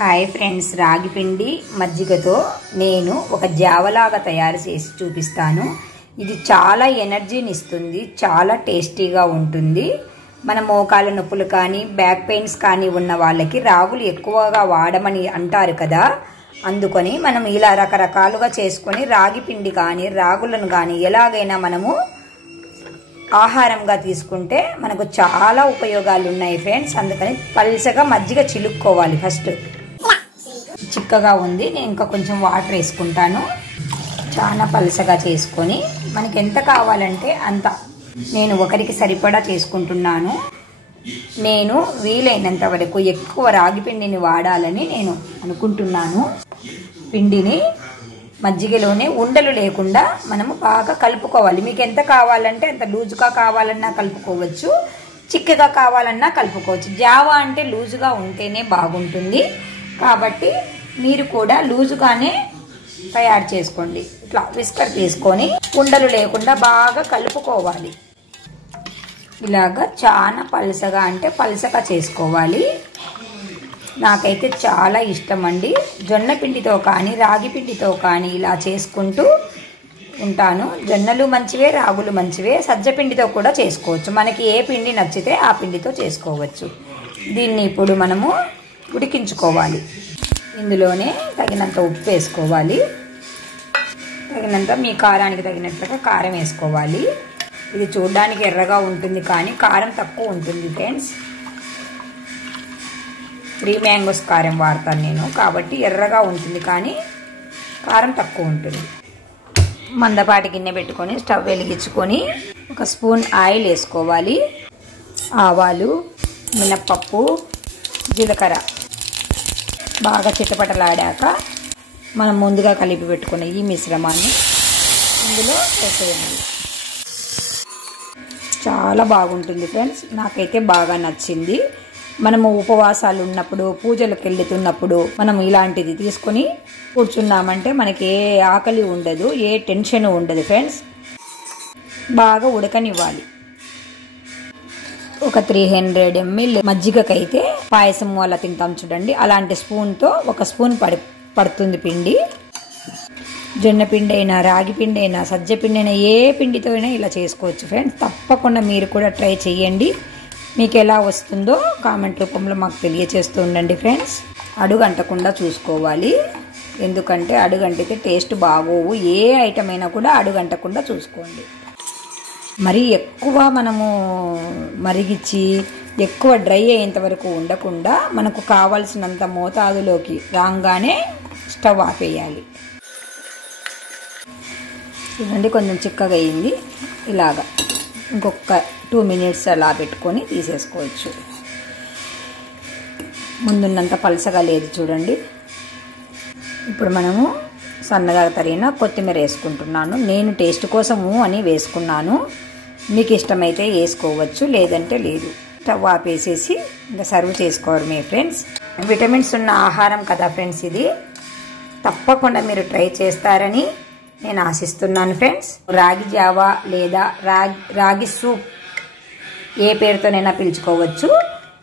Hi friends, రాగి పిండి మజ్జిగతో నేను ఒక జావలాగా తయారు చేసి చూపిస్తాను. ఇది చాలా ఎనర్జీని ఇస్తుంది, చాలా టేస్టీగా ఉంటుంది. మన మోకాల నొప్పులు కానీ బ్యాక్ పెయిన్స్ కానీ ఉన్న వాళ్ళకి రాగులు ఎక్కువగా వాడమని అంటారు కదా, అందుకని మనం ఇలా రకరకాలుగా చేసుకొని రాగి పిండి కానీ రాగులను కానీ ఎలాగైనా మనము ఆహారంగా తీసుకుంటే మనకు చాలా ఉపయోగాలు ఉన్నాయి ఫ్రెండ్స్. అందుకని పల్చగా మజ్జిగ చిలుక్కోవాలి. ఫస్ట్ చిక్కగా ఉంది, నేను ఇంకా కొంచెం వాటర్ వేసుకుంటాను. చాలా పల్చగా చేసుకొని మనకి ఎంత కావాలంటే అంత నేను ఒకరికి సరిపడా చేసుకుంటున్నాను. నేను వీలైనంత వరకు ఎక్కువ రాగి పిండిని వాడాలని నేను అనుకుంటున్నాను. పిండిని మజ్జిగలోనే ఉండలు లేకుండా మనము బాగా కలుపుకోవాలి. మీకు ఎంత కావాలంటే అంత లూజుగా కావాలన్నా కలుపుకోవచ్చు, చిక్కగా కావాలన్నా కలుపుకోవచ్చు. జావా అంటే లూజుగా ఉంటేనే బాగుంటుంది, కాబట్టి మీరు కూడా లూజుగానే తయారు చేసుకోండి. ఇట్లా విస్కర్ తీసుకొని ఉండలు లేకుండా బాగా కలుపుకోవాలి. ఇలాగా చాలా పలసగా అంటే పలసగా చేసుకోవాలి. నాకైతే చాలా ఇష్టం అండి. జొన్న పిండితో కానీ రాగి పిండితో కానీ ఇలా చేసుకుంటూ ఉంటాను. జొన్నలు మంచివే, రాగులు మంచివే, సజ్జ పిండితో కూడా చేసుకోవచ్చు. మనకి ఏ పిండి నచ్చితే ఆ పిండితో చేసుకోవచ్చు. దీన్ని ఇప్పుడు మనము ఉడికించుకోవాలి. ఇందులోనే తగినంత ఉప్పు వేసుకోవాలి, తగినంత మీ కారానికి తగినట్లుగా కారం వేసుకోవాలి. ఇది చూడడానికి ఎర్రగా ఉంటుంది కానీ కారం తక్కువ ఉంటుంది ఫ్రెండ్స్. 3 మ్యాంగోస్ కారం వాడతాను నేను, కాబట్టి ఎర్రగా ఉంటుంది కానీ కారం తక్కువ ఉంటుంది. మందపాటి గిన్నె పెట్టుకొని స్టవ్ వెలిగించుకొని 1 స్పూన్ ఆయిల్ వేసుకోవాలి. ఆవాలు, మినప్పప్పు, జీలకర్ర బాగా చిటపటలాడాక మనం ముందుగా కలిపి పెట్టుకున్న ఈ మిశ్రమాన్ని ఇందులో వేసేయాలి. చాలా బాగుంటుంది ఫ్రెండ్స్, నాకైతే బాగా నచ్చింది. మనము ఉపవాసాలు ఉన్నప్పుడు, పూజలకు వెళ్తున్నప్పుడు మనం ఇలాంటిది తీసుకొని కూర్చున్నామంటే మనకి ఏ ఆకలి ఉండదు, ఏ టెన్షన్ ఉండదు ఫ్రెండ్స్. బాగా ఉడకనివ్వాలి. ఒక 300 ml మజ్జిగకైతే పాయసం అలా తింటాం చూడండి, అలాంటి స్పూన్తో 1 స్పూన్ పడుతుంది పిండి. జొన్న పిండి అయినా రాగి పిండి అయినా సజ్జ పిండి అయినా ఏ పిండితో అయినా ఇలా చేసుకోవచ్చు ఫ్రెండ్స్. తప్పకుండా మీరు కూడా ట్రై చేయండి. మీకు ఎలా వస్తుందో కామెంట్ రూపంలో మాకు తెలియచేస్తూ ఉండండి ఫ్రెండ్స్. అడుగంటకుండా చూసుకోవాలి, ఎందుకంటే అడుగంటితే టేస్ట్ బాగోవు. ఏ ఐటమ్ అయినా కూడా అడుగంటకుండా చూసుకోండి. మరి ఎక్కువ మనము మరిగించి ఎక్కువ డ్రై అయ్యేంత వరకు ఉండకుండా మనకు కావాల్సినంత మోతాదులోకి రాగానే స్టవ్ ఆపేయాలి. చూడండి, కొంచెం చిక్కగా అయింది. ఇలాగా ఇంకొక 2 minutes అలా పెట్టుకొని తీసేసుకోవచ్చు. ముందున్నంత పలసగా లేదు చూడండి. ఇప్పుడు మనము సన్నగా తరిగిన కొత్తిమీర వేసుకుంటున్నాను. నేను టేస్ట్ కోసము అని వేసుకున్నాను, మీకు ఇష్టమైతే వేసుకోవచ్చు, లేదంటే లేదు. స్టవ్ ఆపేసేసి ఇంకా సర్వ్ చేసుకోవడమే ఫ్రెండ్స్. విటమిన్స్ ఉన్న ఆహారం కదా ఫ్రెండ్స్ ఇది. తప్పకుండా మీరు ట్రై చేస్తారని నేను ఆశిస్తున్నాను ఫ్రెండ్స్. రాగి జావా లేదా రాగి సూప్ ఏ పేరుతోనైనా పిలుచుకోవచ్చు.